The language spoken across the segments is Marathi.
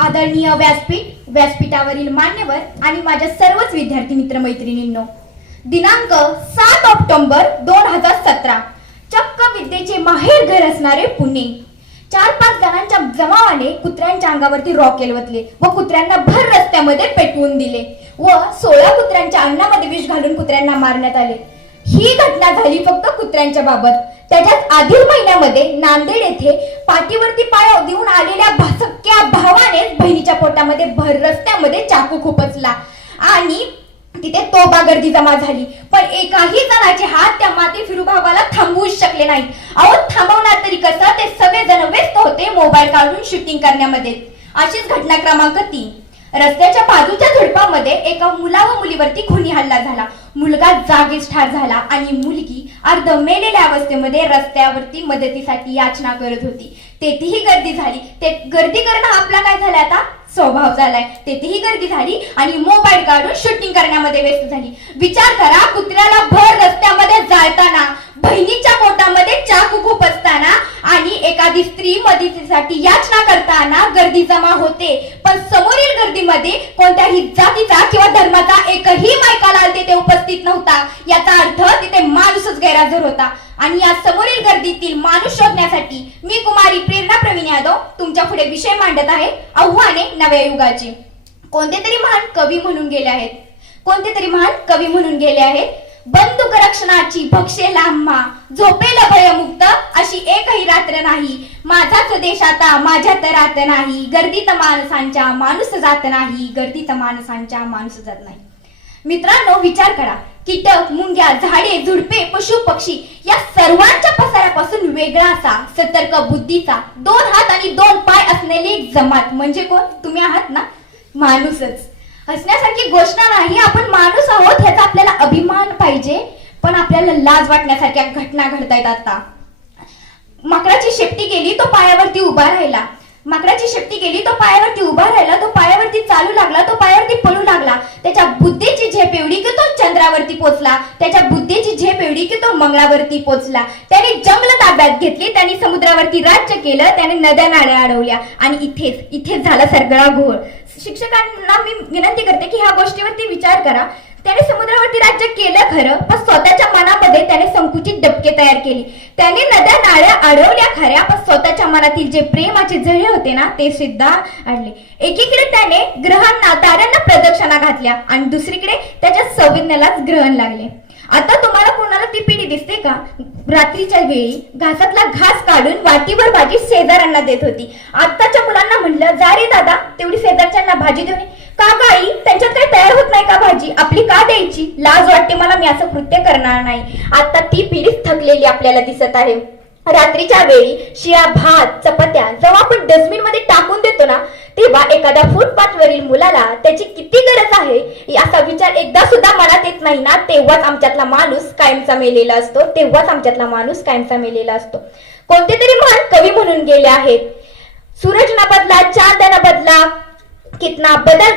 आदरणीय व्यासपीठावरील मान्यवर आणि माझ्या सर्वच विद्यार्थी मित्र मैत्रिणींनो, दिनांक 7 ऑक्टोबर 2017 चक्क विद्येचे माहेर घर असणारे पुणे, 4-5 जणांच्या जमावाने कुत्र्यांच्या अंगावरती रॉकेल वतले व कुत्र्यांना भर रस्त्यामध्ये पेटवून दिले व 16 कुत्र्यांच्या अन्नामध्ये विष घालून कुत्र्यांना मारण्यात आले। ही घटना झाली फक्त कुत्र्यांच्या बाबत। त्याच्याच आधील महिन्यामध्ये नांदेड येथे पाठीवरती पाय देऊन आलेल्या भासक्या भावाने बहिणीच्या पोटामध्ये भर रस्त्यामध्ये चाकू खुपसला आणि तिथे तोबा गर्दी जमा झाली, पण एकाही जणाचे हात त्या माती फिरू भावाला थांबवूच शकले नाही। अहो, थांबवणार तरी कसं? ते सगळे जण व्यस्त होते मोबाईल काढून शूटिंग करण्यामध्ये। अशीच घटना क्रमांक 3, रस्त्याच्या बाजूच्या झुडपामध्ये एका मुला व मुलीवरती खुनी हल्ला झाला। मुलगा जागीच ठार झाला आणि मुलगी अर्ध मेलेल्या अवस्थेमध्ये रस्त्यावरती मदतीसाठी याचना करत होती। तेथेही गर्दी झाली। ते गर्दी करणं आपला काय झालं आता स्वभाव झालाय। तेथेही गर्दी झाली आणि मोबाईल काढून शूटिंग करण्यामध्ये व्यस्त झाली। विचार करा, कुत्र्याला भर रस्त्यामध्ये जाळताना, बहिणीच्या पोटामध्ये चाकू खुपसताना आणि एखादी स्त्री मदतीसाठी याचना करताना गर्दी जमा होते, पण समोरील गर्दीमध्ये कोणत्याही जातीचा किंवा धर्माचा एकही मायकालाल तिथे उपस्थित नव्हता। याचा अर्थ तिथे माणूसच गैरहजर होता। आणि या समोरील गर्दीतील माणूस शोधण्यासाठी मी कुमारी प्रेरणा प्रवीण यादव तुमच्या पुढे विषय मांडत आहे, आव्हाने नव्या युगाची। कोणते तरी महान कवी म्हणून गेले आहेत, बंदूक रक्षणाची भक्षेल आम्हा, झोपेल भयमुक्त अशी एकही रात्र नाही। माझाच देश आता माझ्यात राहत नाही, गर्दीत माणसांच्या माणूस जात नाही, गर्दीत माणसांच्या माणूस जात नाही। मित्रांनो, विचार करा, कीटक, मुंग्या, झाडे, झुडपे, पशु पक्षी या सर्वांच्या पसाऱ्यापासून वेगळा असा सतर्क बुद्धीचा 2 हात आणि 2 पाय असलेली एक जमात म्हणजे कोण? तुम्ही आहात ना, माणूसच। हसण्यासारखी गोष्ट नाही, आपण माणूस आहोत ह्याचा आपल्याला अभिमान पाहिजे, पण आपल्याला लाज वाटण्यासारख्या घटना घडतायत आता। माकडाची शेपटी गेली तो पायावरती उभा राहिला, तो पायावरती चालू लागला, तो पायावरती पळू लागला। त्याच्या बुद्धीची झेप एवढी की तो चंद्रावरती पोचला, त्याच्या बुद्धीची झेप एवढी की तो मंगळावरती पोचला। त्याने जंगल ताब्यात घेतली, त्याने समुद्रावरती राज्य केलं, त्याने नद्या नाल्या अडवल्या आणि इथेच झाला सगळा घोळ। शिक्षकांना मी विनंती करते की ह्या गोष्टीवरती विचार करा। त्याने समुद्रावरती राज्य केलं खरं, पण स्वतःच्या मनामध्ये त्याने संकुचित डबके तयार केली। त्याने नद्या नाळ्या अडवल्या खऱ्या, पण स्वतःच्या मनातील जे प्रेमाचे झरे होते ना ते सुद्धा अडले। एकीकडे त्याने ग्रहांना ताऱ्यांना प्रदक्षिणा घातल्या आणि दुसरीकडे त्याच्या संवेदनेलाच ग्रहण लागले। आता तुम्हाला कोणाला ती पिढी दिसते का? रात्रीच्या वेळी घासातला घास काढून वाटीवर भाजी शेजाऱ्यांना देत होती। आताच्या मुलांना म्हणलं, जा रे दादा, तेवढी शेजारच्यांना भाजी देऊन का गाई, त्यांच्यात काही तयार होत नाही का भाजी, आपली का द्यायची? लाज वाटते मला, मी असं कृत्य करणार नाही। आता ती पिढीच थकलेली आपल्याला दिसत आहे। रात्रीच्या वेळी शिळा भात, चपात्या जेव्हा आपण डस्टबिन मध्ये टाकून देतो ना, तेव्हा एखाद्या फुटपाथवरील मुलाला त्याची किती गरज आहे असा विचार एकदा सुद्धा मनात येत नाही ना, तेव्हाच आमच्यातला माणूस कायमचा मेलेला असतो। कोणते तरी महान कवी म्हणून गेले आहेत, सूरज ना बदला चांद ना बदला, कितना बदल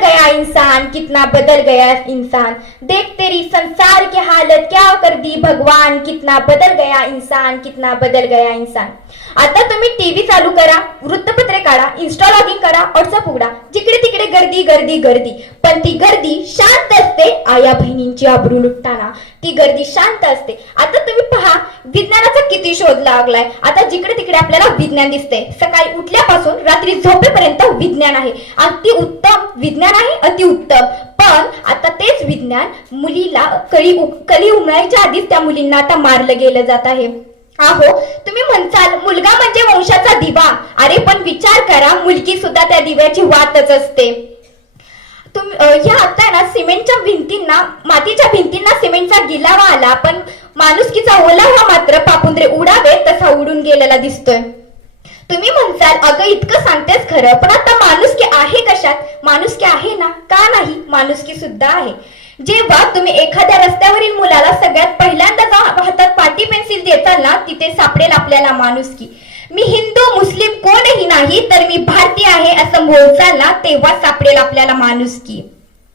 गया इंसान, देख तेरी संसार की हालत क्या कर दी भगवान, कितना बदल गया इंसान। आता तुम्ही टीव्ही चालू करा, वृत्तपत्रे काढा, इंस्टा लॉगिंग करा, व्हॉट्सअप उघडा, जिकडे तिकडे गर्दी, पण ती गर्दी शांत असते आया बहिणींची आबरू लुटताना, ती गर्दी शांत असते। आता तुम्ही पहा, विज्ञानाचा किती शोध लागलाय। आता जिकडे तिकडे आपल्याला विज्ञान दिसते। सकाळी उठल्यापासून रात्री झोपेपर्यंत विज्ञान आहे, अतिउत्तम विज्ञान आहे, अतिउत्तम। पण आता तेच विज्ञान मुलीला कली उमरायच्या आधीच त्या मुलींना आता मारलं गेलं जात आहे। अहो, तुम्ही म्हणताल मुलगा म्हणजे वंशाचा दिवा, अरे पण विचार करा, मुलगी सुद्धा त्या दिव्याची वातच असते। ह्या आता ना सिमेंटच्या भिंतींना, मातीच्या भिंतींना सिमेंटचा गिलावा आला, पण माणुसकीचा ओलावा मात्र पापुंद्रे उडावे तसा उडून गेलेला दिसतोय। तुम्ही म्हणताल, अगं इतकं सांगतेस खरं, पण आता माणुसकी आहे कशात? माणुसकी आहे ना, का नाही? माणुसकी सुद्धा आहे। जेव्हा तुम्ही एखाद्या रस्त्यावरील मुलाला सगळ्यात पहिल्यांदा हातात पाटी पेन्सिल देताल ना, तिथे सापडेल आपल्याला माणुसकी। मी हिंदू मुस्लिम कोणही नाही, तर मी भारतीय आहे असं बोलताल ना, तेव्हा सापडेल आपल्याला माणुसकी।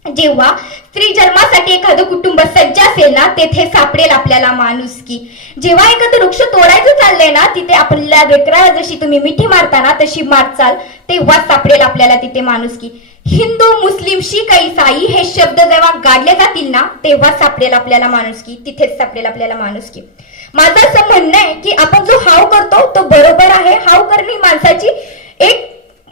जेव्हा स्त्री जन्मासाठी एखादं कुटुंब सज्ज असेल ना, तेथे सापडेल आपल्याला माणुसकी. जेव्हा एखादं वृक्ष तोडायचं चाललंय ना, तिथे आपल्या लेकराला जशी तुम्ही मिठी मारताना तशी मारचाल, तेव्हा सापडेल आपल्याला तिथे माणुसकी. हिंदू, मुस्लिम, शीख, ईसाई हे शब्द जेव्हा गाडले जातील ना, तेव्हा सापडेल आपल्याला माणुसकी, तिथेच सापडेल आपल्याला माणुसकी. माझं असं म्हणणं आहे की आपण जो हाव करतो तो बरोबर आहे. हाव करणे माणसाची एक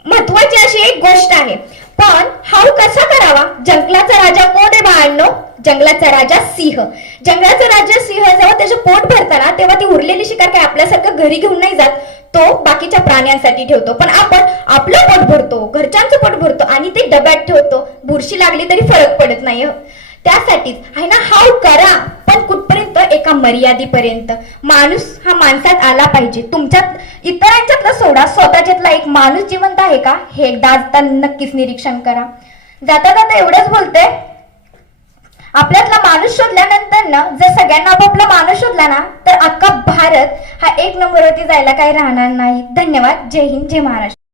महत्वाची अशी एक गोष्ट आहे. पण हाव कसा करावा? जंगलाचा राजा कोण आहे बाळांनो? जंगलाचा राजा सिंह. जंगलाचा राजा सिंह जेव्हा त्याचं पोट भरताना तेव्हा ती उरलेली शिकार काय आपल्यासारखं घरी घेऊन नाही जात, तो बाकीच्या प्राण्यांसाठी ठेवतो. पण आपण आपलं पोट भरतो, घरच्यांचं पोट भरतो आणि ते डब्यात ठेवतो. बुरशी लागली तरी फरक पडत नाही. त्यासाठीच आहे ना, हाव करा, पण कुठपर्यंत? एका मर्यादेपर्यंत. माणूस हा माणसात आला पाहिजे. तुमच्यात इतरांच्यातला सोडा, स्वतःच्यातला एक माणूस जिवंत आहे का हे एकदा आता नक्कीच निरीक्षण करा. जाता जाता एवढंच बोलते, आपल्यातला माणूस शोधल्यानंतर ना, जर सगळ्यांना आपापला माणूस शोधला ना, तर अख्खा भारत हा एक नंबरवरती जायला काही राहणार नाही. धन्यवाद. जय हिंद, जय महाराष्ट्र.